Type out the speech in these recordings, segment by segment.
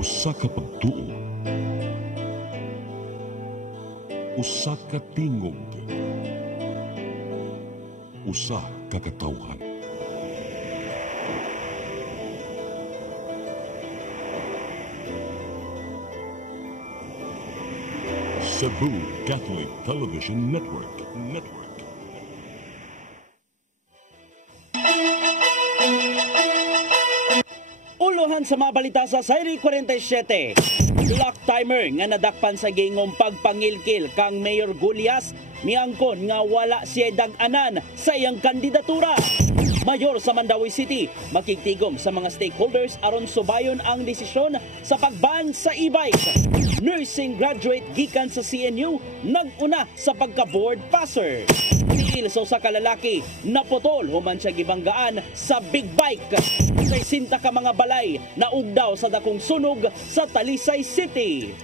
Usa ka pagtuo, usa ka tingog, usa ka katawhan. Cebu Catholic Television Network. Uluhan sa mga balita sa Sayri 47. Clock timer nga nadakpan sa gingong pagpangilkil kang Mayor Gulyas miangkon nga wala siya dag-anan sa iyang kandidatura. Mayor sa Mandawi City makigtigom sa mga stakeholders aron subayon ang desisyon sa pagban sa e-bike. Nursing graduate gikan sa CNU nag-una sa pagka-board passer. Tiil sa usa ka lalaki naputol human siya gibanggaan sa big bike. Kay sinta ka mga balay na ugdaw sa dakong sunog sa Talisay City.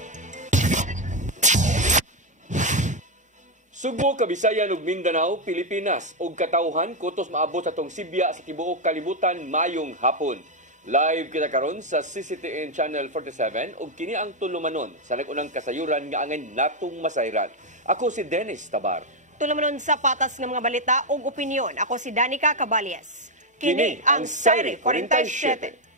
Subo, Kabisayan ug Mindanao, Pilipinas ug katawhan kutos maabot sa tong Sibya sa tibuok kalibutan mayong hapon. Live kita karon sa CCTN Channel 47 ug kini ang tulumanon sa nag-unang kasayuran nga angay natong masayran. Ako si Dennis Tabar. Tulumanon sa patas ng mga balita ug opinyon. Ako si Danica Cabalias. Kini ang Sayri 47.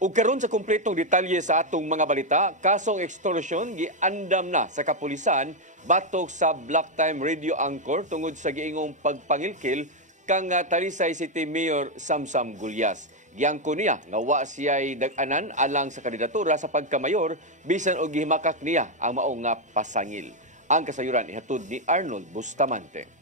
Ug karon sa kumpletong detalye sa atong mga balita, kasong extortion giandam na sa kapulisan batok sa Black Time Radio Anchor tungod sa giingong pagpangilkil kang Talisay City Mayor Samsam Gulyas. Giangko niya nga wa siya'y dag-anan alang sa kandidatura sa pagkamayor bisan og gihimakak niya ang mao nga pasangil. Ang kasayuran ihatod ni Arnold Bustamante.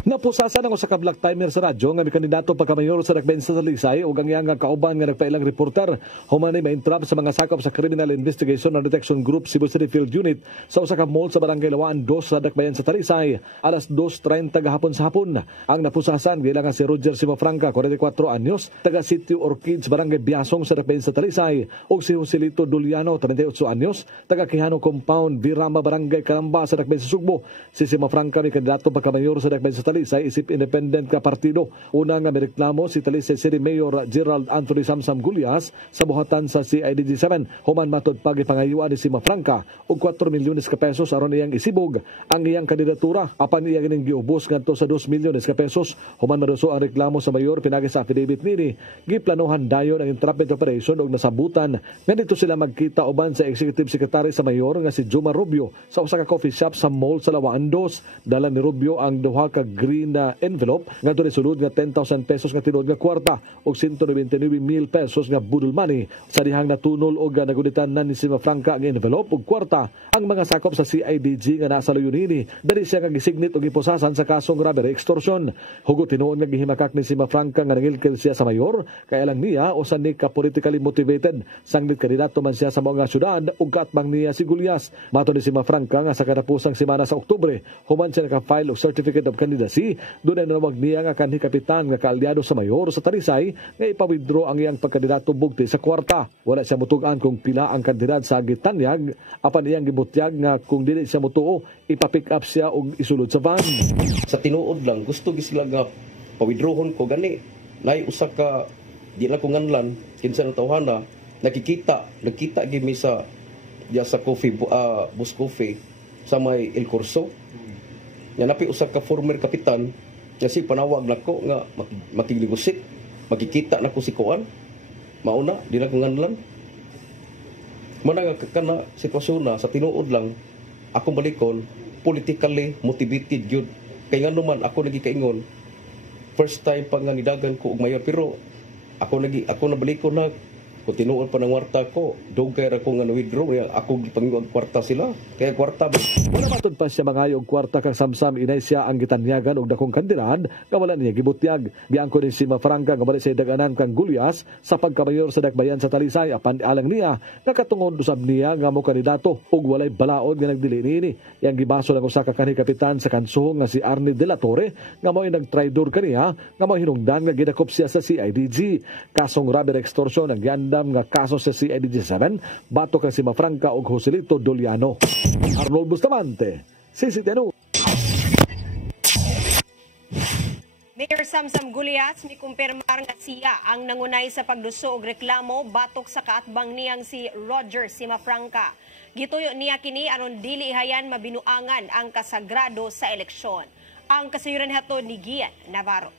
Napusasan ang usa ka black timer sa radyo nga may kandidato pagkamayor sa Dakbayan sa Talisay ug ang iyang kauban nga nagpailang reporter human ay ma-entrap sa mga sakop sa Criminal Investigation and Detection Group Cebu City Field Unit sa usa ka mall sa Barangay Lawaan 2 sa Dakbayan sa Talisay alas 2:30 gahapon sa hapon. Ang napusasan gilang si Roger Simafranca, 44 anyos, taga Sitio Orchids, Barangay Biasong sa Dakbayan sa Talisay ug si Joselito Duliano, 38 anyos, taga Quijano Compound, Virama, Barangay Calamba sa Dakbayan sa Sugbo. Si Simafranca may kandidato pagkamayor sa Dakbayan sa Talisay isip independent ka partido. Una nga mereklamo si Talisay City Mayor Gerald Anthony Samsam Gulyas sa buhatan sa CIDG7 human matod pagipangayuan ni Simafranca og 4 milyones ka pesos aron iyang isibog ang iyang kandidatura apan iya gining giubos ngadto sa 2 milyones ka pesos human maduso ang reklamo sa mayor pinagi sa affidavit nini giplanohan dayon ang entrapment operation og nasabutan nga dito sila magkita uban sa executive secretary sa mayor nga si Juma Rubio sa usa ka coffee shop sa mall sa Lawaan 2. Dala ni Rubio ang duha ka green na envelope nga doon sulod nga 10,000 pesos nga tinuod nga kwarta o 199,000 pesos nga budol money. Sa dihang natunol o nagulitan na ni Simafranca ang envelope o kwarta ang mga sakop sa CIDG nga nasa Loyunini. Dali siya nga gisignit o gipusasan sa kasong robbery extortion. Hugot tinuod nga gihimakak ni Simafranca nga nangilkil siya sa mayor kaya lang niya o sa ni ka politically motivated. Sanglit kandidato man siya sa mga syudad o katbang niya si Gulyas. Mato ni Simafranca nga sa katapusang semana sa Oktubre human siya naka-file og certificate of candidacy. Doon ay nanawag niya nga kanhi kapitan nga kaalyado sa mayor sa Talisay nga ipawithdraw ang iyang pagkandidato bugti sa kwarta. Wala siya mutugan kung pila ang kandidat sa gitanyag apan iyang gibutyag nga kung dili siya mutuo ipa-pick up siya og isulod sa van. Sa tinuod lang gusto gi sila nga pawithdrawon ko gani nay usa ka di na ko nganlan kinsa na tawhana nagkita gimi sa coffee bus coffee sa may El Corso. Yan napi usa ka former kapitan kasi panawag nako nga makigligusik makikita nako si Kuan mauna di na ko nganlan mana nga kana sitwasyon na sa tinuod lang ako balikon politically motivated gyud kay ngano man ako nagikaingon first time pa nga nidagan ko og mayor pero ako nabalikon na Kung tinuod pa ng kwarta ko, dugay ra ko nga withdraw niya, ako gipangiwag kwarta sila. Kaya kwarta ba? Wala matod pa siya mga yung kwarta kang samsam inay siya ang gitanyagan og dakong kandidahan nga wala niya gibutyag. Biangko ni si Mafranca nga balik sa daganan kang Gulyas sa pagkamayor sa Dakbayan sa Talisay apan alang niya nga katungod usab niya nga mo kandidato ug walay balaod nga nagdili niini. Yang gibaso ng usa ka kanhi kapitan sa kansuhong nga si Arnie De La Torre nga mo'y nagtraidor kaniya nga mo'y hinungdan nga gidakop siya sa CIDG. Kasong robbery extortion ang giandam nga kaso sa CIDG 7 batok kang si Mafranca ug Joselito Doliano. Arnold Bustamante, CCTN. Mayor Samsam Gulyas mikumpirmar nga siya ang nangunay sa pagduso og reklamo batok sa kaatbang niyang si Roger Simafranca. Gituyo niya kini aron dili ihayan mabinuangan ang kasagrado sa eleksyon. Ang kasayuran hatod ni Gian Navarro.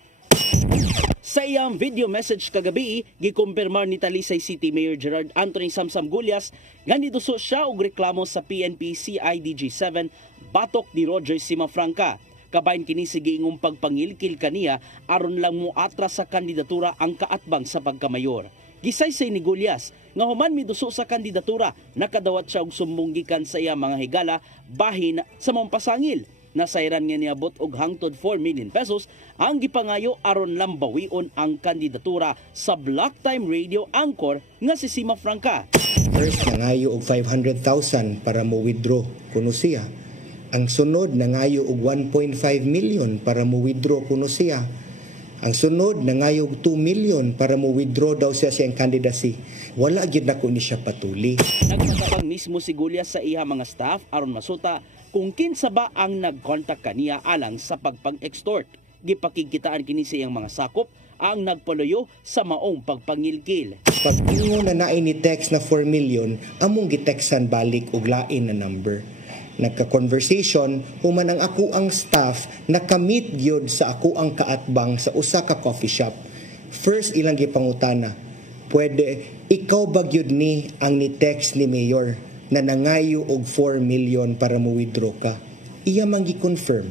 Sa iyang video message kagabi, gikumpirmar ni Talisay City Mayor Gerard Anthony Samsam Gulyas nga niduso siya og reklamo sa PNP CIDG 7 batok ni Roger Simafranca. Kabahin kini sa giingong pagpangilkil kaniya aron lang mo atras sa kandidatura ang kaatbang sa pagkamayor. Gisaysay ni Gulyas nga human miduso sa kandidatura, nakadawat siya og sumbong gikan sa iya mga higala bahin sa mong pasangil. Nasayran nga niabot og hangtod 4 million pesos ang gipangayo aron lambawion ang kandidatura sa Block Time Radio Anchor nga si Simafranca. First, nangayo og 500,000 para mo withdraw kuno siya. Ang sunod, nangayo og 1.5 million para mo withdraw kuno siya. Ang sunod, nangayo og 2 million para mo withdraw daw siya siyang candidacy. Wala gyud nako ni siya patuli. Nagpasabang mismo si Gulyas sa iya mga staff aron masuta kung kinsa ba ang nag-contact kaniya alang sa pagpang-extort. Gipakigkitaan kini sa iyang mga sakop ang nagpaluyo sa maong pagpangilkil. Pag ingo na naay ni text na 4 million, among gitextan balik og lain na number. Nagka-conversation, human ang ako ang staff nakamit gyud sa ako ang kaatbang sa usa ka coffee shop. First ilang gipangutana, pwede ikaw ba gyud ni ang ni text ni Mayor na nangayo og 4 million para mo withdraw ka? Iya man gi-confirm.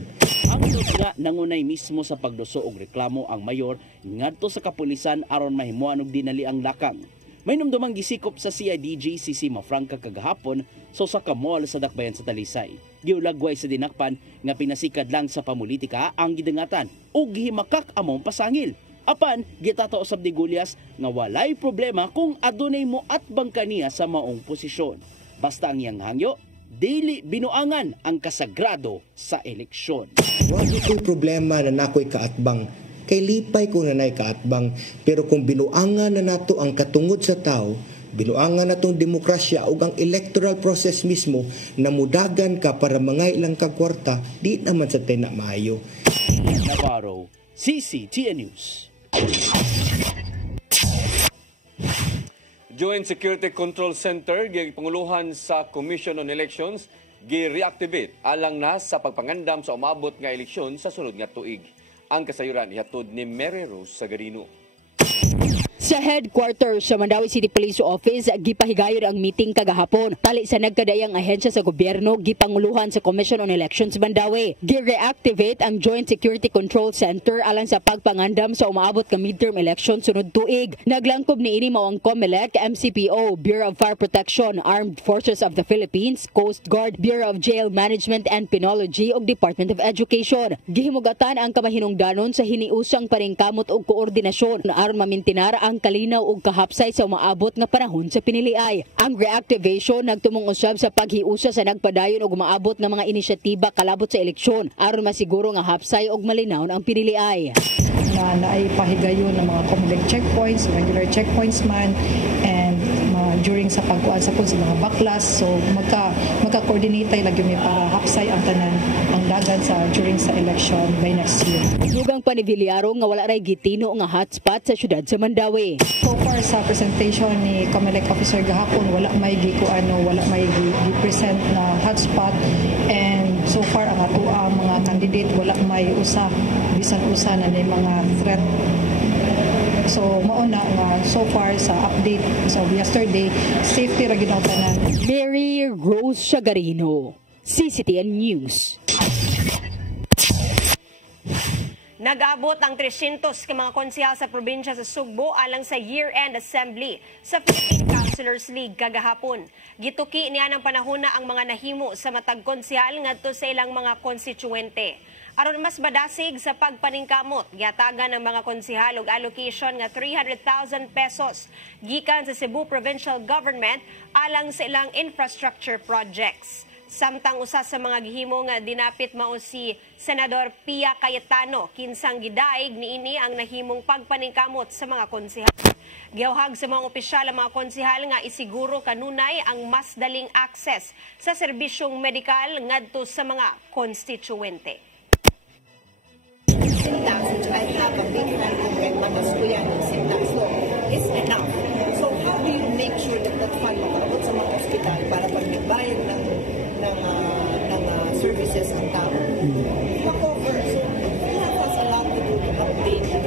Ang nga nangunay mismo sa pagduso og reklamo ang mayor ngadto sa kapulisan aron mahimuan og dinali ang lakang. May numdumang gisikop sa CIDG si Simafranca kagahapon sa usa ka mall sa Dakbayan sa Talisay. Giulagway sa dinakpan nga pinasikad lang sa pamulitika ang gidangatan ug gihimakak among pasangil. Apan gitato usab ni Gulyas nga walay problema kung adunay mo atbang kaniya sa maong posisyon. Basta ang iyang hangyo, dili binuangan ang kasagrado sa eleksyon. Wala ko'y problema na nako'y kaatbang. Kay lipay ko na na'y kaatbang. Pero kung binuangan na nato ang katungod sa tao, binuangan na itong demokrasya o ang electoral process mismo na mudagan ka para mangailang kagwarta, di naman sa tena maayo. Navarro, CCTN News. Joint Security Control Center, gipanguluhan sa Commission on Elections, gi-reactivate alang na sa pagpangandam sa umabot nga eleksyon sa sunod nga tuig. Ang kasayuran ihatod ni Mary Rose Sagarino. Sa headquarters sa Mandawi City Police Office, gipahigayon ang meeting kagahapon. Tali sa nagkadayang ahensya sa gobyerno, gipanguluhan sa Commission on Elections Mandawi. Gi-reactivate ang Joint Security Control Center alang sa pagpangandam sa umaabot ka midterm election sunod tuig. Naglangkob ni ini mao ang COMELEC, MCPO, Bureau of Fire Protection, Armed Forces of the Philippines, Coast Guard, Bureau of Jail Management and Penology ug Department of Education. Gihimugatan ang kamahinungdanon sa hiniusang paringkamot ug koordinasyon aron mamintinar ang kalinaw ug kahapsay sa umaabot nga panahon sa piniliay. Ang reactivation nagtumong usab sa paghiusa sa nagpadayon ug umaabot nga mga inisyatiba kalabot sa eleksyon aron masiguro nga hapsay ug malinaw ang piniliay. Na pahigayon ng mga COMELEC checkpoints, regular checkpoints man, and during sa pagkuan sa mga baklas, so magka-coordinate lagi may para hapsay ang tanan ang dagan sa during sa election by next year. Dugang pa ni Villaro nga wala ray gitino nga hotspot sa syudad sa Mandawi. So far sa presentation ni COMELEC officer gahapon, wala may gi-present na hotspot, and so far ang ato ang mga candidate wala may bisan usa na ni mga threat. So mauna nga so far sa update so yesterday, safety ra gyud ang tanan. Mary Rose Sagarino, CCTN News. Nag-abot ang 300 ka mga konsehal sa probinsya sa Sugbo alang sa year-end assembly sa Philippine Councilors League kagahapon. Gituki niya ng panahona ang mga nahimo sa matag konsehal ngadto sa ilang mga konstituwente. Aron mas badasig sa pagpaningkamot, giatagan ng mga konsehal og allocation nga 300,000 pesos gikan sa Cebu Provincial Government alang sa ilang infrastructure projects. Samtang usa sa mga gihimo nga dinapit mao si Senador Pia Cayetano, kinsang gidaig niini ang nahimong pagpaningkamot sa mga konsehal. Gihawhag sa mga opisyal ang mga konsehal nga isiguro kanunay ang mas daling access sa serbisyong medikal ngadto sa mga konstituwente. Syntax, which I have a big fan of and matastuyan ng syntax. So, it's enough. So, how do you make sure that that fund makabot sa mga ospital para pag nagbayad ng services ang tao? Makover. So, that has a lot to do to update your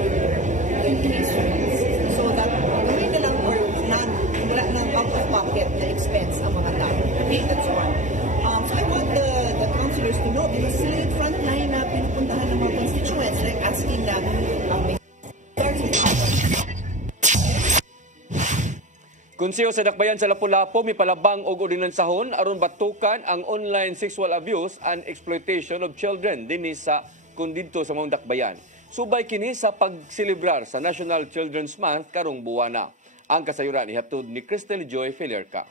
case rates. So, that gawin na lang or wala nang out-of-pocket na expense ang mga tao. Okay, that's one. So, I want the councilors to know because sila yung frontline na pinupuntahan ng mga constituents like asking na Konseho sa Dakbayan sa Lapu-Lapu mipalabang og ordinansahon aron batukan ang online sexual abuse and exploitation of children dinhi sa kundidto sa mga Dakbayan. Subay kini sa pagselebrar sa National Children's Month karong buwana. Ang kasayuran ihatod ni Cristel Joy Felerca.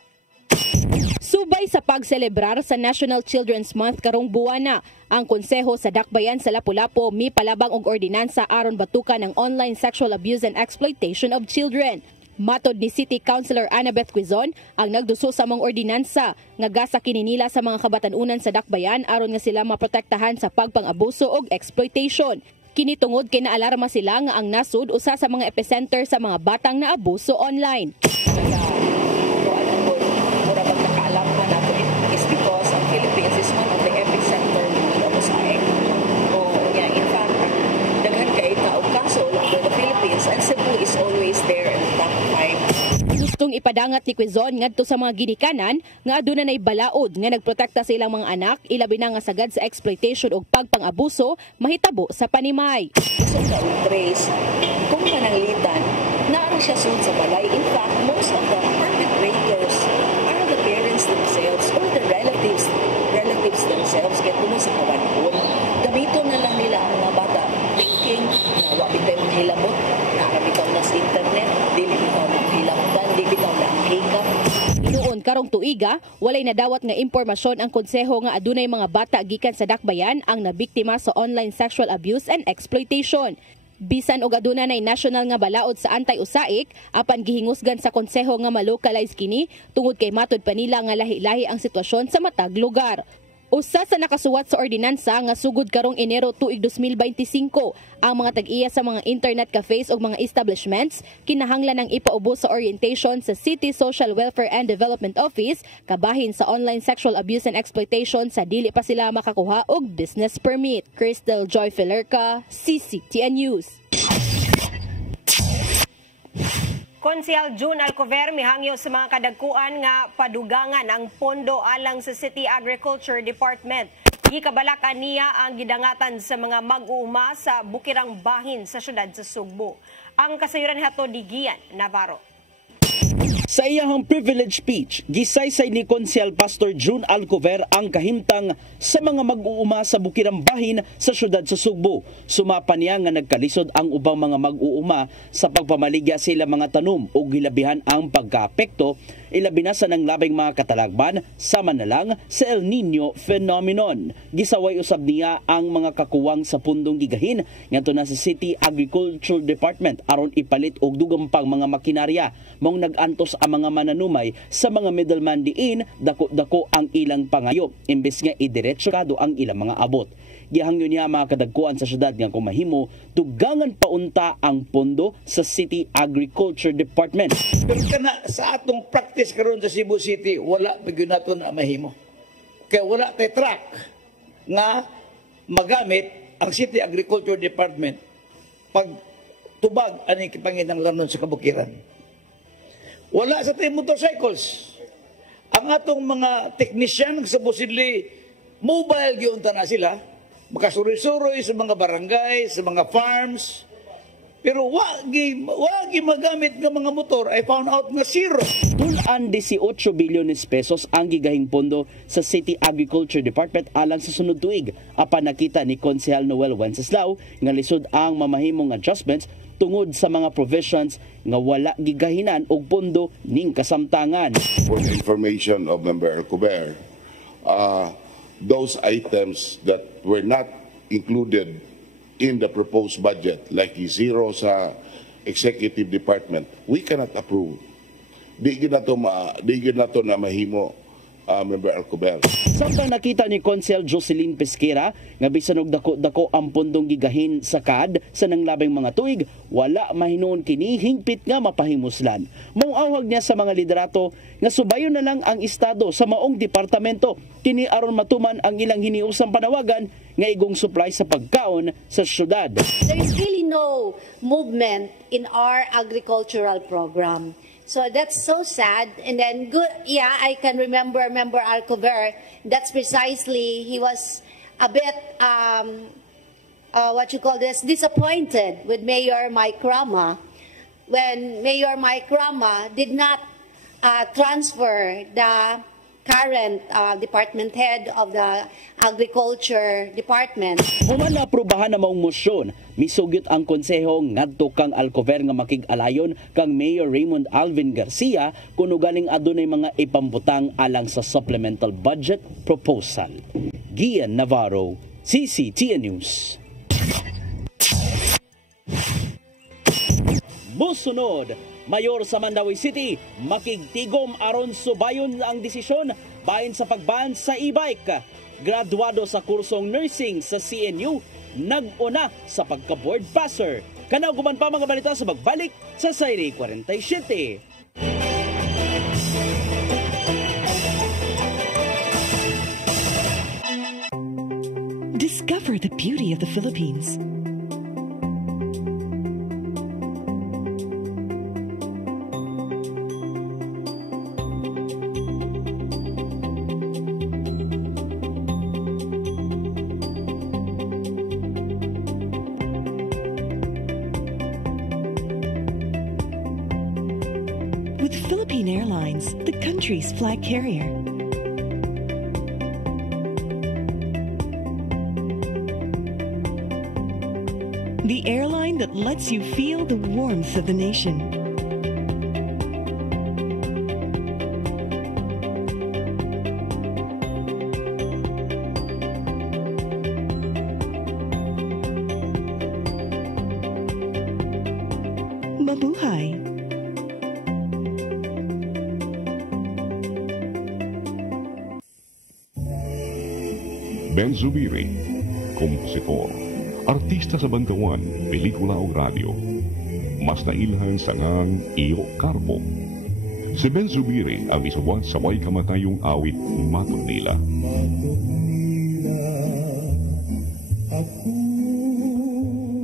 Subay sa pagselebrar sa National Children's Month karong buwana, ang Konseho sa Dakbayan sa Lapu-Lapu mipalabang og ordinansa aron batukan ang online sexual abuse and exploitation of children. Matod ni City Councilor Annabeth Quizon, ang nagduso sa mga ordinansa nga gasa kininila sa mga kabatanunan sa Dakbayan aron nga sila maprotektahan sa pagpang-abuso ug exploitation. Kini tungod kay naalarma sila nga ang nasud usa sa mga epicenter sa mga batang naabuso online. is because ang Philippines is one of the epicenter ng mosaic. In fact, daghan kay taong kaso lang the Philippines and Cebu is always there in the top 5. Gustong ipadangat ni Quizon ngadto sa mga ginikanan nga aduna nay balaod nga nagprotekta sa ilang mga anak, ilabi na nga sagad sa exploitation ug pagpang-abuso mahitabo sa panimay. So trace kung mananglitan naara siya sud sa balay. In fact, most of the perpetrators are the parents themselves or the relatives themselves kaya kuno sa kawanhon. Gamiton na lang nila ang mga bata thinking na wa bitaw ang hilabot, naara bitaw na sa internet, dili bitaw na ang hilabotan, dili bitaw na ang hikap. Noon karong tuiga, walay nadawat nga impormasyon ang konseho nga adunay mga bata gikan sa Dakbayan ang nabiktima sa online sexual abuse and exploitation. Bisan og aduna nay national nga balaod sa anti-usaik, apan gihingusgan sa konseho nga malocalize kini tungod kay matod pa nila nga lahi-lahi ang sitwasyon sa matag lugar. Usa sa nakasuwat sa ordinansa nga sugod karong Enero tuig 2025, ang mga tag-iya sa mga internet cafes o mga establishments kinahanglan ng ipaubos sa orientation sa City Social Welfare and Development Office kabahin sa online sexual abuse and exploitation sa dili pa sila makakuha og business permit. Cristel Joy Felerca, CCTN News. Konsehal June Alcover mihangyo sa mga kadagkuan nga padugangan ang pondo alang sa City Agriculture Department. Gikabalakan niya ang gidangatan sa mga mag-uuma sa bukirang bahin sa syudad sa Sugbo. Ang kasayuran hato di Gian Navarro. Sa iyahang privilege speech, gisaysay ni Konsehal Pastor June Alcover ang kahimtang sa mga mag-uuma sa bukirang bahin sa syudad sa Sugbo. Sumapa niya nga nagkalisod ang ubang mga mag-uuma sa pagpamaligya sa ilang mga tanom o gilabihan ang pagkaapekto ilabi na sa nang labing mga katalagban sama na lang sa El Nino phenomenon. Gisaway usab niya ang mga kakuwang sa pundong gigahin ngadto na sa City Agriculture Department aron ipalit og dugang pang mga makinarya mong nag-antos ang mga mananumay sa mga middleman diin dako-dako ang ilang pangayo imbes nga idiretso kado ang ilang mga abot. Gihangyo niya mga kadagkuan sa syudad nga kung mahimo tugangan paunta ang pondo sa City Agriculture Department. Pero kana sa atong practice karon sa Cebu City wala pagyo naton na mahimo. Kaya wala tay track nga magamit ang City Agriculture Department pag tubag ani kipanginahanglanon sa kabukiran. Wala sa tay motorcycles. Ang atong mga technician supposedly mobile gyud na sila. makasuroy-suroy sa mga barangay, sa mga farms. Pero wagi magamit ng mga motor, I found out na zero. Tulan 18 bilyones pesos ang gigahing pondo sa City Agriculture Department alang sa sunod tuig. Apan nakita ni Konsehal Noel Wenceslao nga lisod ang mamahimong adjustments tungod sa mga provisions nga wala gigahinan og pondo ning kasamtangan. For the information of Member Alcover, those items that were not included in the proposed budget, like zero sa executive department, we cannot approve. Di na to na mahimo, Member Alcover. Samtang nakita ni Consel Jocelyn Pesquera nga bisan og dako-dako ang pondong gigahin sa CAD sa nanglabing mga tuig, wala mahinuon kini hingpit nga mapahimuslan. Mauawhag niya sa mga liderato nga subayon na lang ang estado sa maong departamento kini aron matuman ang ilang hiniusang panawagan nga igong supply sa pagkaon sa syudad. There is really no movement in our agricultural program. So that's so sad. And then, good, yeah, I can remember Member Alcover. That's precisely, he was a bit, disappointed with Mayor Mike Rama when Mayor Mike Rama did not transfer the current department head of the Agriculture Department. Human na aprubahan na maong motion, misugyot ang konseho ngadto kang Alcover nga makig-alayon kang Mayor Raymond Alvin Garcia kuno ganing adunay mga ipambutang alang sa supplemental budget proposal. Gian Navarro, CCTN News. Musunod, Mayor sa Mandawi City, makigtigom aron subayon ang desisyon bahin sa pagban sa e-bike. Graduado sa kursong nursing sa CNU, nag-una sa pagka-board passer. Kanaw guman pa mga balita sa magbalik sa Sayri 47. Discover the beauty of the Philippines. With Philippine Airlines, the country's flag carrier. The airline that lets you feel the warmth of the nation. Mabuhay! Ben Zubiri, kompositor, artista sa bantawan, pelikula o radyo. Mas nailhan sa ngang Iyo Carbo. Si Ben Zubiri ang isuwat sa way kamatayong awit Matud Nila.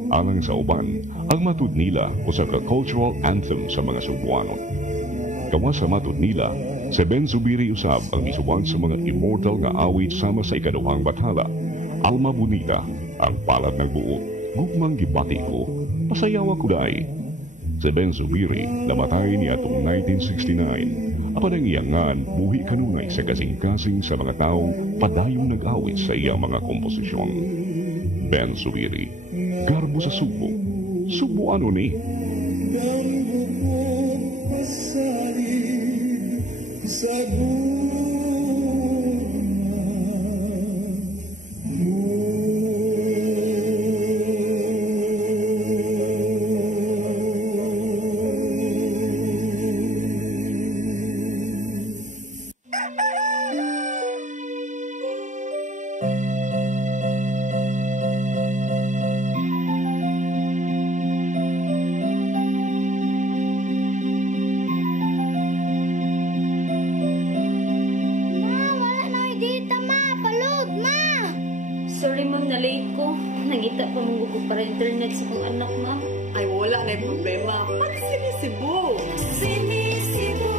Alang sa uban, ang Matud Nila usa ka cultural anthem sa mga Cebuano. Gawa sa Matud Nila, si Ben Zubiri usab ang isuwat sa mga immortal nga awit sama sa ikaduhang bathala. Alma Bonita, ang palad ng buot, gugmang gibati ko, pasayawa ko dahi. Si Ben Zubiri namatay niya atong 1969. Apan ang iyangan, buhi kanunay sa kasing-kasing sa mga taong padayong nag-awit sa iyang mga komposisyon. Ben Zubiri, garbo sa Subo. Subo ano ni? Sorry ma'am, na-late ko. Nangita pa mong gusto para internet sa kong anak ma'am. Ay, wala na yung problema. Mag-sinisibo! Sinisibo,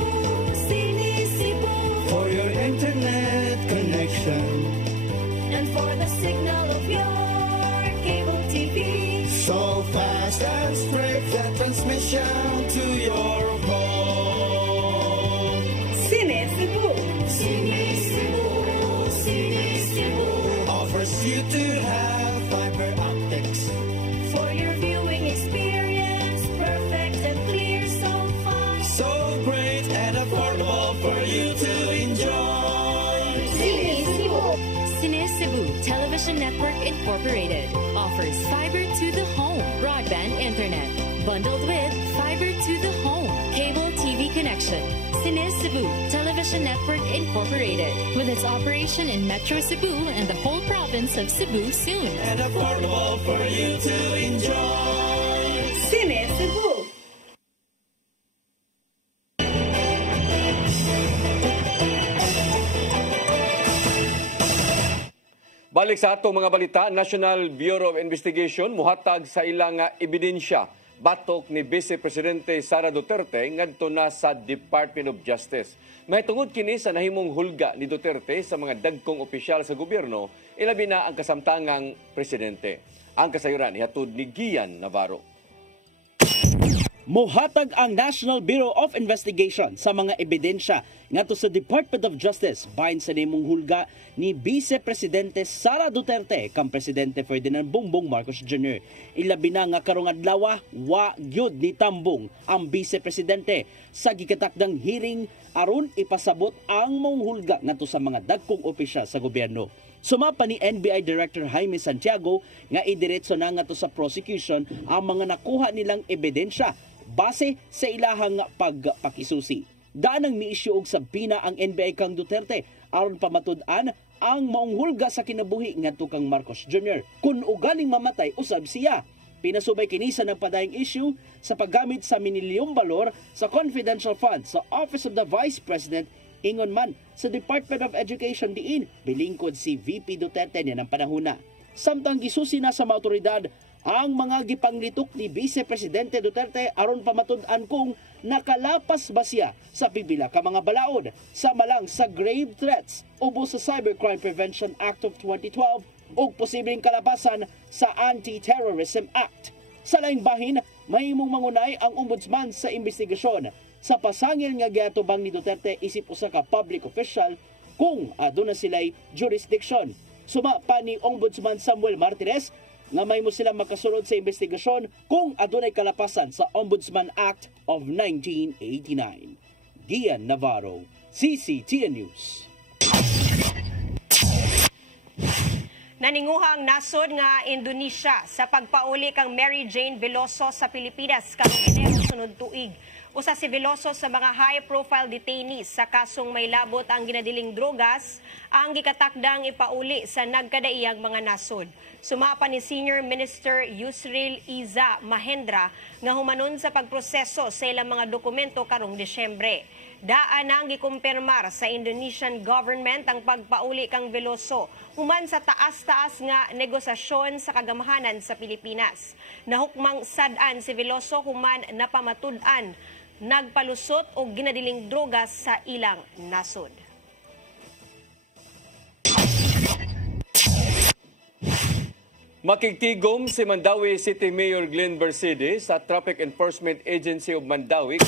sinisibo. For your internet connection. And for the signal of your special to your home. Cine Cebu. Cine Cebu, Cine Cebu offers you to have fiber optics for your viewing experience. Perfect and clear, so fine, so great and affordable for you to enjoy. Cine Cebu. Cine Cebu Television Network Incorporated offers fiber to the home broadband internet bundled with fiber to the home cable TV connection. Cine Cebu Television Network Incorporated, with its operation in Metro Cebu and the whole province of Cebu soon. And affordable for you to enjoy. Cine Cebu. Balik sa atong mga balita, National Bureau of Investigation muhatag sa ilang ebidensya batok ni Vice Presidente Sara Duterte ngadto na sa Department of Justice. May tungod kini sa nahimong hulga ni Duterte sa mga dagkong opisyal sa gobyerno, ilabi na ang kasamtangang presidente. Ang kasayuran ihatod ni Gian Navarro. Mohatag ang National Bureau of Investigation sa mga ebidensya ngadto sa Department of Justice bahin sa nimong hulga ni Vice Presidente Sara Duterte kang Presidente Ferdinand Bongbong Marcos Jr. Ilabi na nga karong adlaw wa gyud ni tambong ang Vice Presidente sa gikatakdang hearing aron ipasabot ang mong hulga ngadto sa mga dagkong opisyal sa gobyerno. Sumapa ni NBI Director Jaime Santiago nga idiretso na ngadto sa prosecution ang mga nakuha nilang ebidensya base sa ilahang pagpakisusi. Daan ang miisyu og sabina ang NBI kang Duterte aron pamatud-an ang maong hulga sa kinabuhi ngadto kang Marcos Jr. Kung ugaling mamatay usab siya. Pinasubay kini sa nagpadayong issue sa paggamit sa minilyong balor sa confidential fund sa Office of the Vice President, ingon man sa Department of Education diin bilingkod si VP Duterte niya ng panahuna. Samtang gisusi na sa mga otoridad ang mga gipanglitok ni Vice Presidente Duterte aron pamatud-an kung nakalapas ba siya sa pipila ka mga balaod sa malang sa grave threats ubos sa Cybercrime Prevention Act of 2012 o posibleng kalapasan sa Anti-Terrorism Act. Sa laing bahin, mahimong mangunay ang ombudsman sa investigasyon sa pasangil nga giatubang ni Duterte isip usa ka public official kung aduna sila'y jurisdiction. Suma pa ni Ombudsman Samuel Martinez nga may mo sila makasunod sa investigasyon kung adunay kalapasan sa Ombudsman Act of 1989. Gian Navarro, CCTN News. Naninguhang nasod nga Indonesia sa pagpauli kang Mary Jane Veloso sa Pilipinas karong Enero sunod tuig. Usa si Veloso sa mga high-profile detainees sa kasong may labot ang ginadiling drogas ang gikatakdang ipauli sa nagkadaiyang mga nasod. Sumapa ni Senior Minister Yusril Iza Mahendra nga humanon sa pagproseso sa ilang mga dokumento karong Desyembre. Daan ang gikumpirmar sa Indonesian government ang pagpauli kang Veloso human sa taas-taas nga negosasyon sa kagamahanan sa Pilipinas. Nahukmang sad-an si Veloso human napamatud-an nagpalusot o ginadiling drogas sa ilang nasod. Makigtigom si Mandawi City Mayor Glenn Bercede sa Traffic Enforcement Agency of Mandawi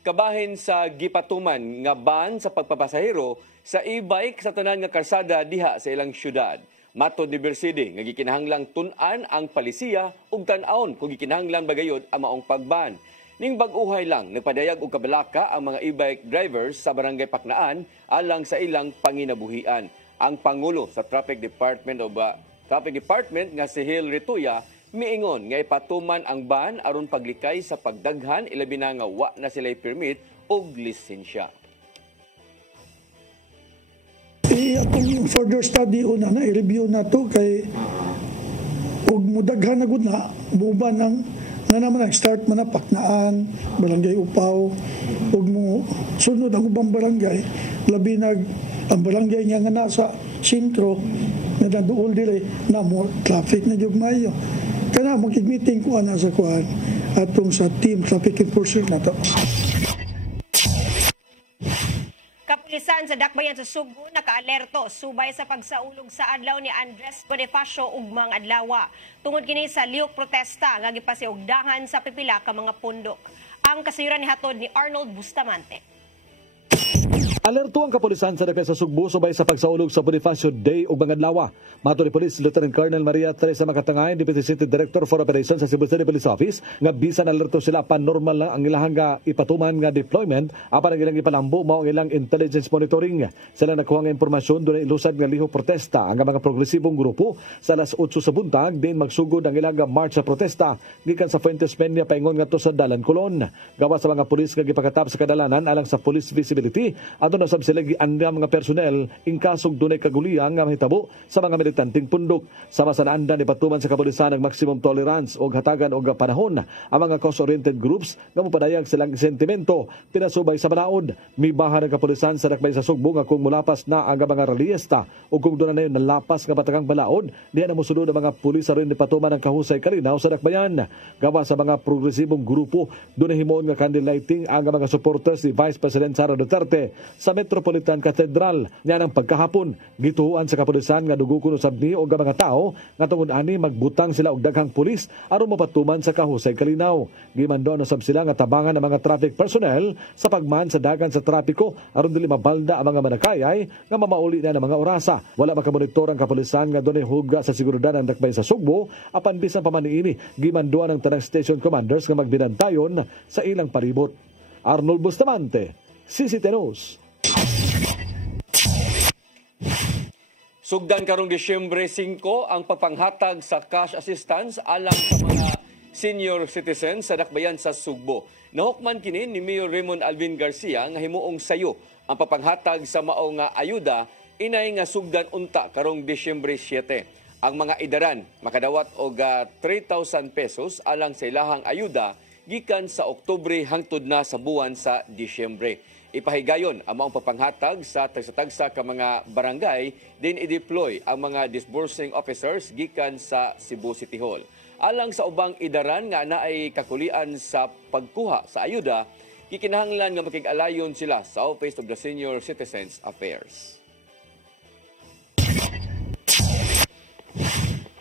kabahin sa gipatuman nga ban sa pagpapasahero sa e-bike sa tanan nga kalsada diha sa ilang syudad. Matod ni Bercede nga gikinahanglang tun-an ang palisiya ug tan-awon kung gikinahanglan bagayod ang maong pagban. Ning bag-uhay lang nagpadayag og kabalaka ang mga e-bike drivers sa Barangay Paknaan alang sa ilang panginabuhian. Ang pangulo sa Traffic Department nga si Hil Rituya miingon nga ipatuman ang ban aron paglikay sa pagdaghan ilabi na nga wa na sila'y permit og lisensya. Atong further study una na i-review na to kay og mudaghan na gud na buban ang na naman ang start man na Paknaan, Barangay Upaw ug mo sunod ang ubang barangay labi nag ang barangay nga nasa sentro na nanduol dili na more traffic na jud maayo kana makig-meeting ko ana sa kuan atong sa team traffic enforcer na to. Kapulisan sa Dakbayan sa Subo nakaalerto subay sa pagsaulog sa adlaw ni Andres Bonifacio ug mga adlaw. Tungod kini sa lihok protesta nga gipasiugdahan sa pipila ka mga pundok. Ang kasayuran ni hatod ni Arnold Bustamante. Alerto ang kapulisan sa Dakbayan sa Sugbo subay sa pagsaulog sa Bonifacio Day ug mga adlaw. Mato ni Police Lieutenant Colonel Maria Teresa Makatangay, Deputy City Director for Operations sa Cebu City Police Office, nga bisan alerto sila pa normal lang ang ilahang ipatuman nga deployment apan ang ilang ipalambo mao ang ilang intelligence monitoring. Sila nakuha nga impormasyon doon ilusad nga lihok protesta ang mga progresibong grupo sa alas 8 sa buntag din magsugod ang ilang march sa protesta gikan sa Fuentes Peña paingon ngadto sa Dalan Colon. Gawas sa mga pulis nga gipakatap sa kadalanan alang sa police visibility adto na sab sila giandam mga personnel in kasog dunay kaguliyang nga mahitabo sa mga militanteng pundok. Sama sa naanda ni patuman sa kapulisan ang maximum tolerance o hatagan o panahon ang mga cause-oriented groups nga mopadayag silang sentimento pinasubay sa balaod. Mibahan ang kapulisan sa Dakbayan sa Sugbo nga kung mulapas na ang mga rallyista o kung doon na yun nalapas nga batagang balaod, diyan na musunod ang mga pulis sa rin ni patuman ang kahusay kalinaw sa Dakbayan. Gawa sa mga progresibong grupo, doon na himoon nga candlelighting ang mga supporters ni Vice President Sara Duterte sa Metropolitan Cathedral. Yan ang pagkahapon, gituhuan sa kapulisan nga dugo usab ni og mga tao nga tungod ani magbutang sila og daghang pulis aron mapatuman sa kahusay kalinaw. Gimando usab sila nga tabangan ang mga traffic personnel sa pagman sa dagan sa trapiko aron dili mabalda ang mga manakayay nga mamauli na ng mga orasa. Wala makamonitor ang kapulisan nga dunay hugga sa seguridad ang Dakbayan sa Sugbo apan bisan pa man niini gimanduan ang tanang station commanders nga magbinantayon sa ilang paribot. Arnold Bustamante, CCTV News. Sugdan karong Disyembre 5 ang pagpanghatag sa cash assistance alang sa mga senior citizens sa Dakbayan sa Sugbo. Nahukman kini ni Mayor Raymond Alvin Garcia nga himuong sayo ang pagpanghatag sa mao nga ayuda inay nga sugdan unta karong Disyembre 7. Ang mga idaran makadawat og 3,000 pesos alang sa ilahang ayuda gikan sa Oktubre hangtod na sa buwan sa Disyembre. Ipahigayon ang maong papanghatag sa tagsa-tagsa ka mga barangay din i-deploy ang mga disbursing officers gikan sa Cebu City Hall. Alang sa ubang idaran nga naay kakulian sa pagkuha sa ayuda, kikinahanglan nga makig-alayon sila sa Office of the Senior Citizens Affairs.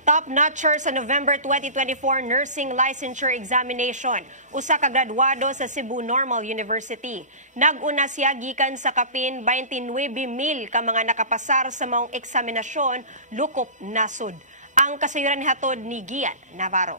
Top-notcher sa November 2024 nursing licensure examination. Usa ka graduado sa Cebu Normal University. Nag-una siya gikan sa kapin 29,000 ka mga nakapasar sa maong eksaminasyon lukop nasod. Ang kasayuran hatod ni Gian Navarro.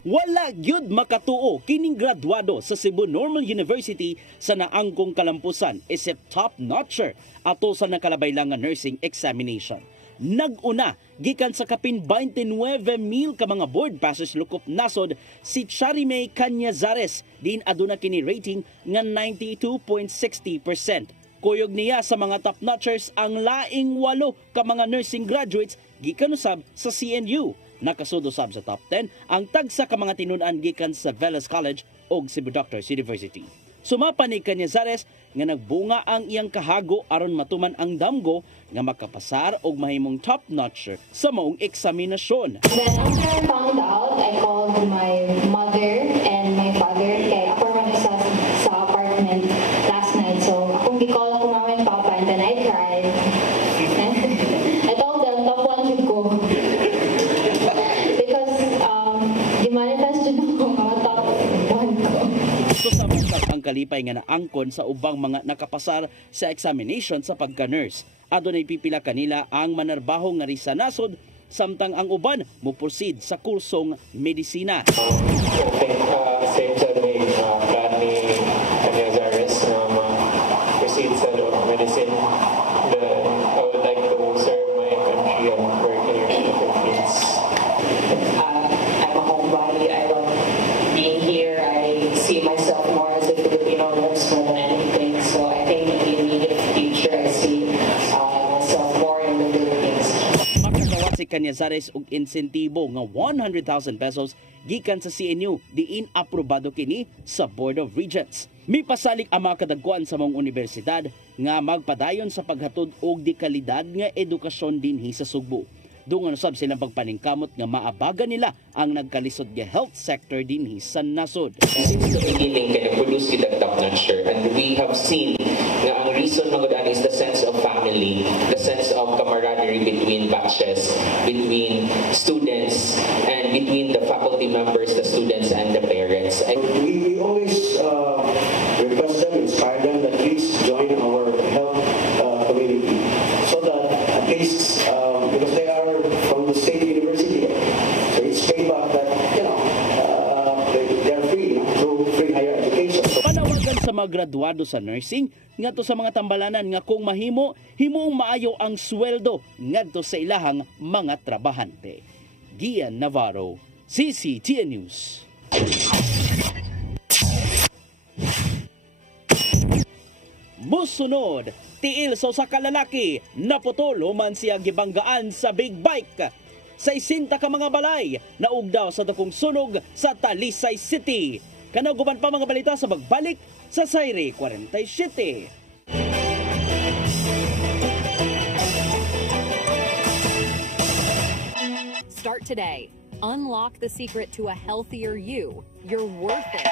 Wala gyud makatuo kining graduado sa Cebu Normal University sa naangkong kalampusan isip top-notcher ato sa nakalabay lang nga nursing examination. Nag-una gikan sa kapin 29,000 ka mga board passes lukop nasod si Charimay Canyazares din aduna kini rating nga 92.60%. Kuyog niya sa mga top notchers ang laing 8 ka mga nursing graduates gikan usab sa CNU. Nakasud usab sa top 10 ang tagsa ka mga tinun-an gikan sa Velas College ug Cebu Doctors University. Sumapa ni Canyazares nga nagbunga ang iyang kahago aron matuman ang damgo nga makapasar og mahimong top-notcher sa maong eksaminasyon. Then after I found out, I called my mother and my father kay ako man sa apartment last night. So akong gi-call ako mama and papa and then I cried. I told them top 1 ko. Because di-manifest yun ako mga top 1 ko. Susamot ang kalipay nga naangkon sa ubang mga nakapasar sa examination sa pagka-nurse. Adunay pipila kanila ang manarbaho nga risanasod samtang ang uban mo proceed sa kursong medisina. I think same sa may plan ni Canyazares na ma-proceed sa medicine. I would like to serve my country and work here in the Philippines. I'm a homebody. I love being here. I see myself more as a Filipino nurse more than anything. So I think in the immediate future, I see myself more in the Philippines. Makagawat si Canyazares og insentibo nga 100,000 pesos gikan sa CNU diin aprobado kini sa Board of Regents. Mipasalik ang mga kadagkuan sa mong universidad nga magpadayon sa paghatod og dekalidad nga edukasyon dinhi sa Sugbo. Dungan usab silang pagpaningkamot nga maabagan nila ang nagkalisod nga health sector dinhi sa nasod. Since the beginning, kaya produce kita top-notch, and we have seen na ang reason magudaan is the sense of family, the sense of camaraderie between batches, between students, and between the faculty members, the students, and the parents. We always request them, inspire them that please join our health community so that at least because they are from the state university, so it's payback that they're free through free higher education. Panawagan sa mga graduado sa nursing ngadto sa mga tambalanan nga kung himuong maayo ang sweldo ngadto sa ilahang mga trabahante. Gian Navarro, CCTN News. Musunod, tiil sa usa ka lalaki, naputol human siya gibanggaan sa big bike. Sa 60 ka mga balay, naug daw sa dakong sunog sa Talisay City. Kanaguban pa mga balita sa magbalik sa Sayre 47. Start today. Unlock the secret to a healthier you. You're worth it.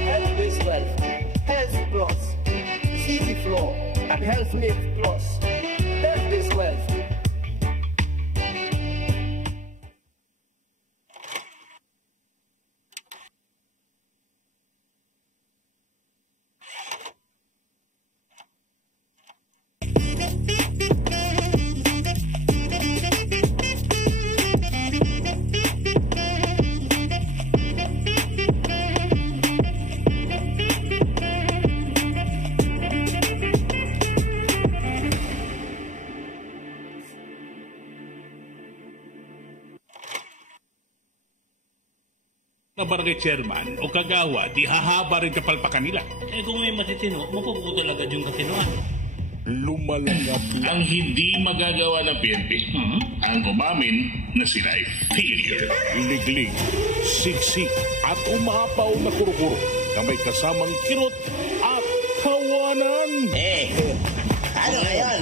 Health is wealth. Health Plus. Easy Flow and Health Lift Plus. Health is wealth. na barangay chairman o kagawa, di hahaba rin kapalpakan nila. Eh kung may matitino, mapuputo agad yung katinoan. Lumalangap ang hindi magagawa ng PNP. Ang umamin na sila ay failure. Liglig, siksik at umapaw na kuro-kuro na may kasamang kirot at kawanan. Ano ngayon?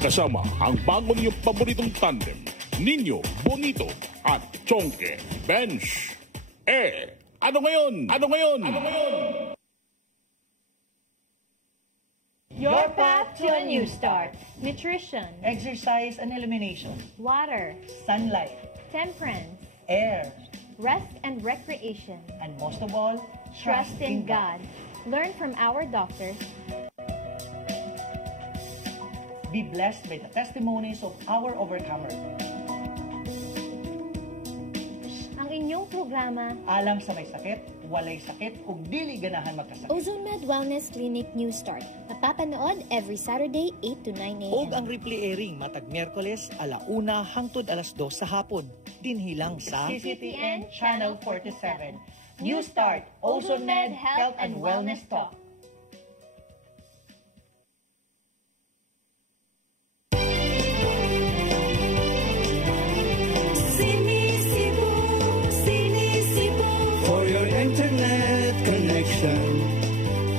Kasama ang bago niyong paboritong tandem, Nino Bonito at Chonke Bench. Ano ngayon? Ano ngayon? Ano ngayon? Your path to a new start. Nutrition. Exercise and elimination. Water. Sunlight. Temperance. Air. Rest and recreation. And most of all, trust in God. Learn from our doctors. Be blessed by the testimonies of our overcomers. Ang inyong programa, alang sa may sakit, walay sakit, ug dili ganahan magkasakit. OzoneMed Wellness Clinic New Start. Napapanood every Saturday 8 to 9 a.m. Og ang replay airing matag Miyerkules 1:00 hangtod 2:00 sa hapon. Dinhilang sa CCTN Channel 47. New Start, OzoneMed Health and Wellness Talk. Internet connection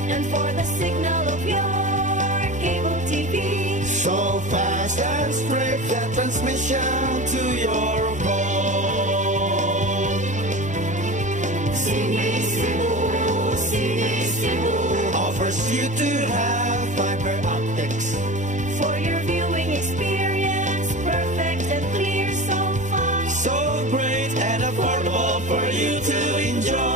and for the signal of your cable TV, so fast and straight the transmission to your home. Cine Cebu offers you to have fiber optics for your viewing experience, perfect and clear, so fast, so great and affordable for you to enjoy.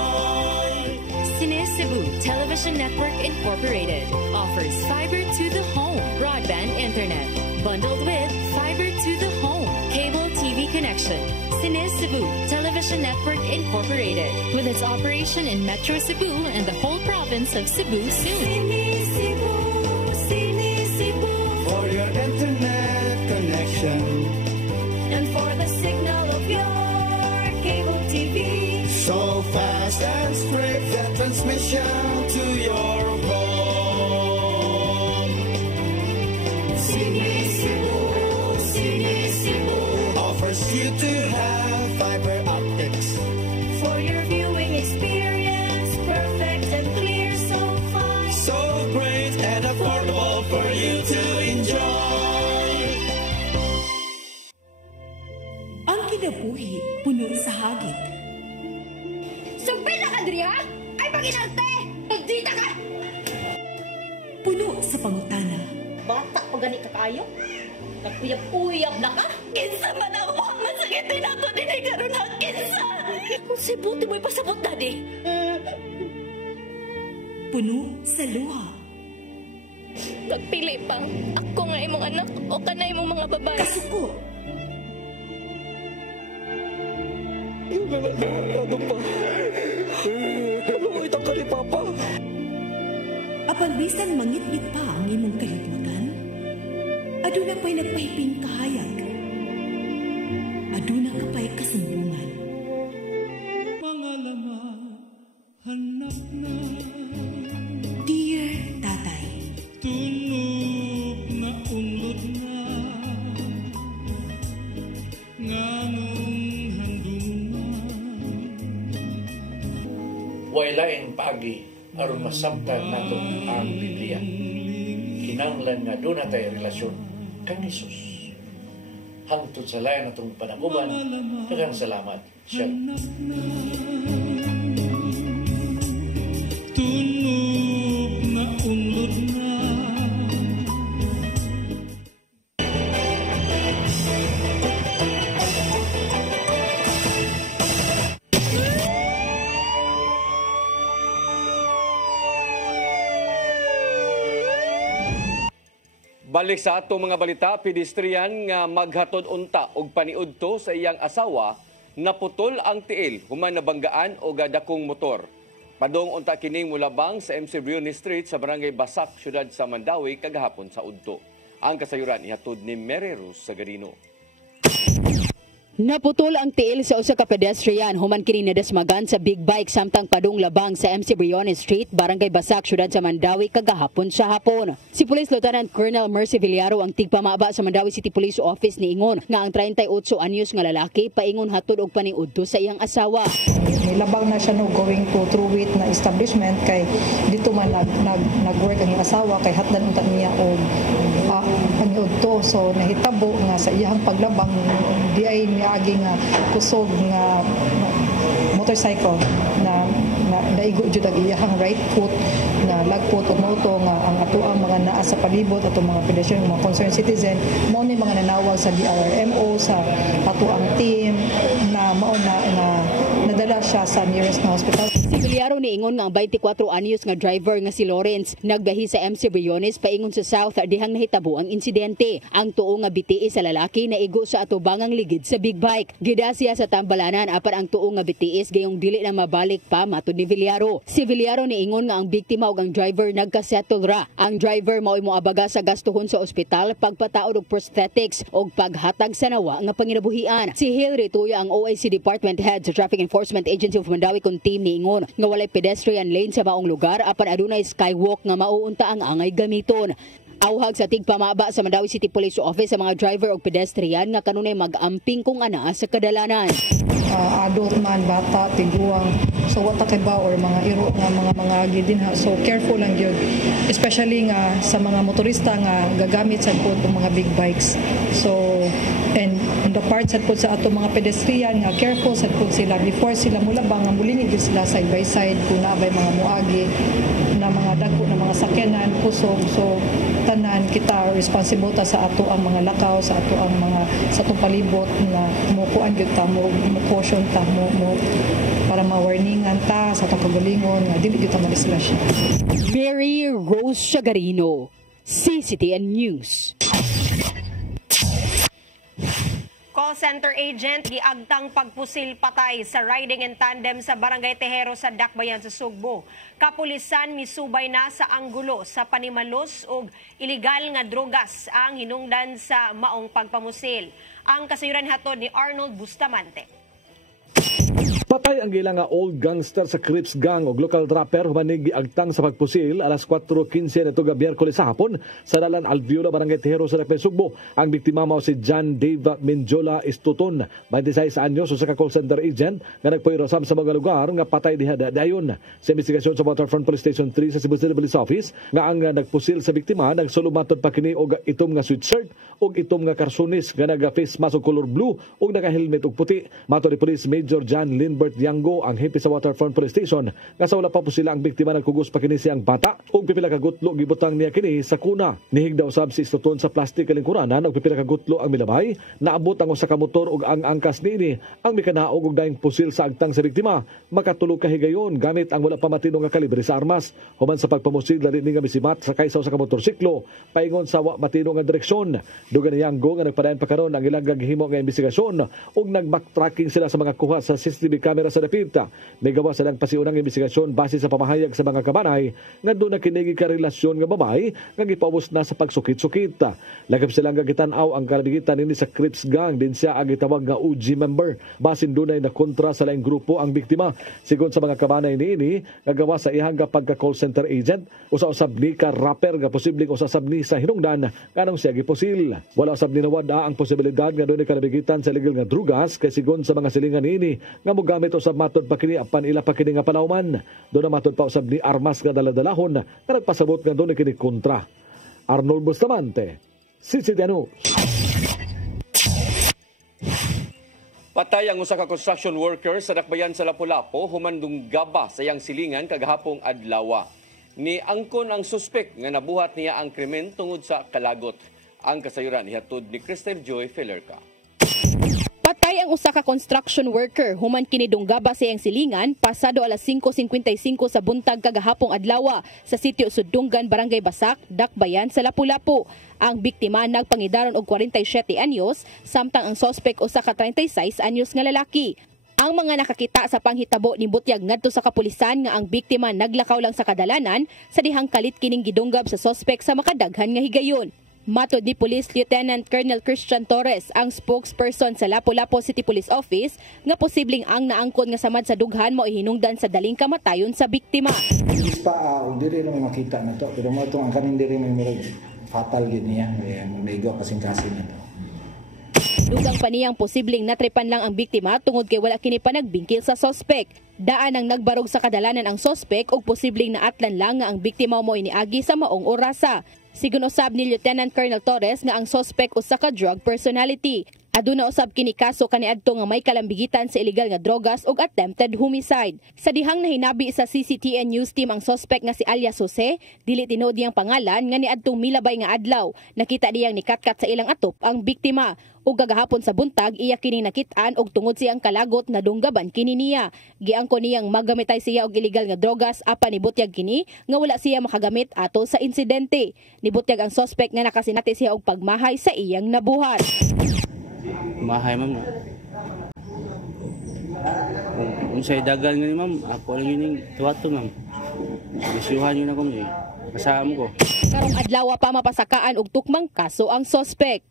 Cebu Television Network Incorporated offers fiber to the home broadband internet bundled with fiber to the home cable TV connection. Cebu Television Network Incorporated with its operation in Metro Cebu and the whole province of Cebu soon. Cine Cebu for your internet connection and for the signal of your cable TV, so fast and straight the transmission to your home. Cine Cebu offers you to have fiber optics for your viewing experience, perfect and clear, so fast, so great and affordable for you to enjoy. diri, ha? Ay, panginalte! Nagdita ka! Puno sa pangutana. Bata pa gani ka kayo? Nagpuyab-uyab na ka? Kinsa man ang umangan sa gitin ako din ay karoon na kinsa! Kung sibuti mo'y pasabot, Daddy. Puno sa luha. Nagpili pa. Ako nga imong anak o kanay imong mga babae. Kasuko. Yung ano pa? Ano itang ka ni Papa? Apan bisan mangit-ngit pa ang imong kalibutan, aduna pa'y nagpahiping kahayag. Aduna ka pa'y kasumbungan. Mga laman, hanap na. Dear Tatay, Tunog na unlot na. Nganong handungan. Wailaing paagi aron masabtan nato ang Biblia. Kinahanglan nga doon na tayo relasyon kang Jesus. Hangtod sa layan natong panaguban, daghang salamat. Siya. Tunog na unlot na. Balik sa atong mga balita, pedestrian nga maghatod unta og paniudto sa iyang asawa, naputol ang tiil human nabanggaan o gadakong motor. Padong unta kining mulabang sa MC Briones Street sa Barangay Basak, siyudad sa Mandawi kagahapon sa udto. Ang kasayuran ihatod ni Mary Rose Sagarino. Naputol ang tiil sa usa ka pedestrian human kini nadasmagan sa big bike samtang padung labang sa MC Briones Street, Barangay Basak, siyudad sa Mandawi kagahapon sa hapon. Si Police Lieutenant Colonel Mercy Villaro ang tigpamaba sa Mandawi City Police Office niingon nga ang 38 anyos nga lalaki paingon hatod og paniudto sa iyang asawa. Nilabang na siya no going to Truwit na establishment kay dito man nag-work ang iyang asawa kay hatdan unta niya og paniudto. So nahitabo nga sa iyang paglabang di ay agi nga kusog nga motorcycle na naigo jud ang iyang right foot na lagpot og moto nga ang atoang mga naa sa palibot atong mga pedestrian mga concerned citizen mo ni mga nanawag sa DRRMO sa atoang team na mao na nadala siya sa nearest na hospital. Si Villaro niingon nga ang 24 anyos nga driver nga si Lawrence nagbiyahe sa MC Briones paingon sa South dihang nahitabo ang insidente. Ang tuo nga BTS sa lalaki naigo sa atubangang ligid sa big bike. Gida siya sa tambalanan apan ang tuo nga BTS gayong dili na mabalik pa matud ni Villaro. Si Villaro niingon nga ang biktima ug ang driver nagkasettle ra. Ang driver mao moabaga sa gastuhon sa ospital, pagpataod og prosthetics ug paghatag sa nawa nga panginabuhian. Si Hilary Tuya ang OIC Department Head sa Traffic Enforcement Agency of Mandawi kun team niingon nga walay pedestrian lane sa maong lugar apan adunay skywalk nga mauunta ang angay gamiton. Awhag sa tigpamaba sa Mandawi City Police Office sa mga driver o pedestrian nga kanunay mag-amping kung ana sa kadalanan. Adult man, bata, tiguang, so wata kay ba or mga iro nga mga gidin ha. So careful lang yun. Especially nga sa mga motorista nga gagamit sa po itong mga big bikes. So, and the part sa po sa atong mga pedestrian nga careful sa po sila before sila mulabang nga mulingid sila side by side kung naabay mga muagi na mga dagko na mga sakyanan kusog. So tanan kita responsible ta sa ato ang mga lakaw sa ato ang mga sa atong palibot na mukuan gyud ta mo caution ta mo para ma-warningan ta sa atong kagalingon nga dili gyud ta ma-disrush. Mary Rose Sagarino, CCTN News. Call center agent giagtang pagpusil patay sa riding in tandem sa Barangay Tejero sa Dakbayan sa Sugbo. Kapulisan misubay na sa anggulo sa panimalos ug ilegal nga drogas ang hinungdan sa maong pagpamusil. Ang kasayuran hatod ni Arnold Bustamante. Patay ang gila nga old gangster sa Crips Gang o local trapper humanig giagtang sa pagpusil alas 4:15 nito ga Miyerkules sa hapon sa dalan Alviola, Barangay Tejero sa Dakbayan, Sugbo. Ang biktima mao si John Dave Menjola Estuton, 26 anyos, usa ka call center agent nga nagpayrosam sa mga lugar nga patay diha dayon. Sa investigasyon sa Waterfront Police Station 3 sa Cebu City Police Office nga ang nagpusil sa biktima nagsulumatod pa kini og itom nga sweatshirt og itom nga karsonis nga naga face mask og color blue og naka helmet og puti. Mato ni Police Major John Lindbergh Robert Yango, ang himpi sa Waterfront Police Station, nga sa wala pa po sila ang biktima nagkugos pa kini siyang bata ug pipila ka gutlo gibutang niya kini sa kuna. Nihigda usab si istoton sa plastik kalingkuranan ug pipila ka gutlo ang milabay. Naabot ang usa ka motor ug ang angkas niini ang mikanaog og daing pusil sa agtang sa biktima. Makatulog ka higayon gamit ang wala pa matino nga kalibre sa armas. Human sa pagpamusid lali ni nga misimat sakay sa usa ka motorsiklo paingon sa wa matino nga direksyon. Dugan ni Yango nga nagpadayon pa karon ang ilang gihimo nga investigasyon ug nag-backtracking sila sa mga kuha sa CCTV camera sa dapita. May gawa silang pasiunang investigasyon base sa pamahayag sa mga kabanay nga doon na kinigi ka relasyon nga babay nga gipaubos na sa pagsukit-sukit. Lagap silang gagitanaw ang kalabigitan nini sa Crips Gang din siya ang gitawag nga OG member. Basin dunay na kontra sa laing grupo ang biktima. Sigon sa mga kabanay niini nga gawa sa ihang pagka call center agent usa-usab ni ka rapper nga posibleng usasab ni sa hinungdan kanang siya gipusil. Wala usab ni nawada ang posibilidad nga doon kalabigitan sa illegal nga drugas kay sigon sa mga silingan niini nga mogamit usab matod pa kini apan ila pa kini nga panawman. Doon na matod pa usab ni armas nga daladalahon nga nagpasabot nga doon kini kontra. Arnold Bustamante, CCTV News. Patay ang usa ka construction worker sa dakbayan sa Lapu-Lapu human dunggaba sa iyang silingan kagahapong adlaw. Ni angkon ang suspek nga nabuhat niya ang krimen tungod sa kalagot. Ang kasayuran ihatod ni Cristel Joy Felerca. Patay ang usa ka construction worker human kini dunggaba sa iyang silingan pasado alas 5:55 sa buntag kagahapong adlaw sa sitio Sudungan, Barangay Basak, Dakbayan sa Lapu-Lapu. Ang biktima nagpangidaron og 47 anyos samtang ang suspect usa ka 36 anyos nga lalaki. Ang mga nakakita sa panghitabo ni butyag ngadto sa kapulisan nga ang biktima naglakaw lang sa kadalanan sa dihang kalit kining gidunggab sa suspect sa makadaghan nga higayon. Matod ni Police Lieutenant Colonel Christian Torres, ang spokesperson sa Lapu-Lapu City Police Office, nga posibleng ang naangkon nga samad sa dughan mo ihinungdan sa daling kamatayon sa biktima. Pa diri lang makita na to, pero mo ang kaning diri may fatal gid niya, may go kasing-kasing na to. Dugang pa niyang posibleng natripan lang ang biktima tungod kay wala kini pa nagbingkil sa suspect. Daan ang nagbarog sa kadalanan ang suspect ug posibleng naatlan lang nga ang biktima mo iniagi sa maong orasa. Sigon usab ni Lieutenant Colonel Torres nga ang suspect usa ka drug personality. Aduna usab kini kaso kaniadto nga may kalambigitan sa illegal nga drogas ug attempted homicide. Sa dihang nahinabi sa CCTN News Team ang suspect nga si alias Jose, dili tinuod diyang pangalan nga niadtong milabay nga adlaw. Nakita diyang nikatkat sa ilang atop ang biktima. Ug gagahapon sa buntag iya kini nakitaan og tungod siyang kalagot na dunggaban kini niya. Giangko niyang magamitay siya og illegal nga drogas apan nibutyag kini nga wala siya makagamit ato sa insidente. Nibutyag ang suspect nga nakasinati siya og pagmahay sa iyang nabuhat. Mahay ma'am. Kung sa'y dagan nga ni ma'am, ako lang yun yung tuwato ma'am. Isyuhan yun ako ma'am. Kasama ko. Karong adlaw pa mapasakaan og tukmang kaso ang suspect.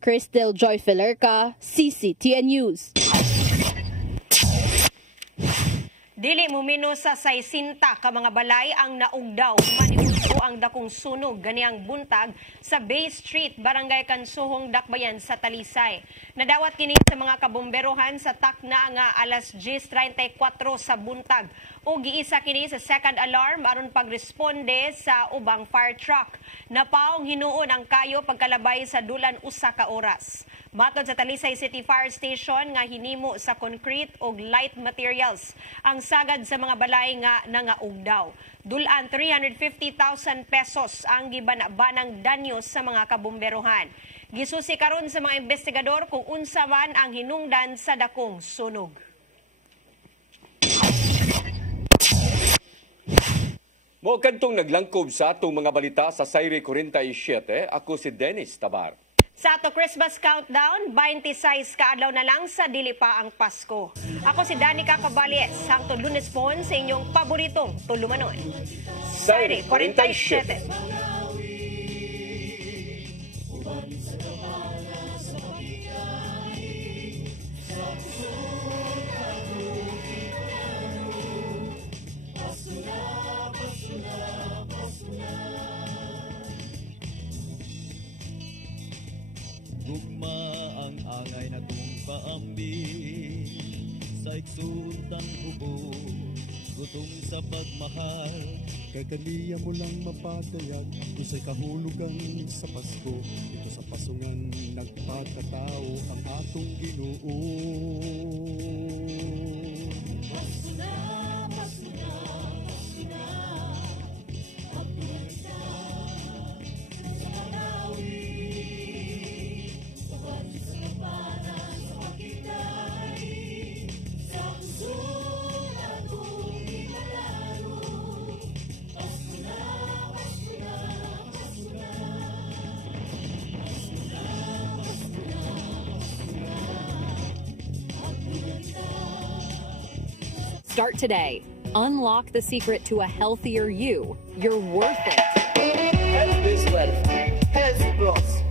Cristel Joy Felerca, CCTN News. Dili mumino sa 60 ka mga balay ang naugdaw maniudto ang dakong sunog ganiyang buntag sa Bay Street, Barangay Kansuhong, Dakbayan sa Talisay. Nadawat kini sa mga kabomberohan sa takna nga alas 10:34 sa buntag o giisa kini sa second alarm aron pagresponde sa ubang fire truck. Napaong hinuon ang kayo pagkalabay sa dulan usa ka oras. Matod sa Talisay City Fire Station nga hinimo sa concrete ug light materials ang sagad sa mga balay nga nangaugdaw. Dulan 350,000 pesos ang gibanabanang danyo sa mga kabomberohan. Gisusi karon sa mga investigador kung unsa man ang hinungdan sa dakong sunog. Mo kantong naglangkob sa atong mga balita sa Sayre 47, ako si Dennis Tabar. Sa ato Christmas countdown, 26 kaadlaw na lang sa dili pa ang Pasko. Ako si Danica Cabales, hangtod Lunes pon sa inyong paboritong tulumanon. Sayre 47. Gugma ang angay na kong paambi sa iksuntang hubog, gutong sa pagmahal, kay kaniya mo lang mapatayag, kusay kahulugan sa Pasko, ito sa pasungan nagpakatao ang atong Ginoo. Start today. Unlock the secret to a healthier you. You're worth it. Health is wealth. Health Plus.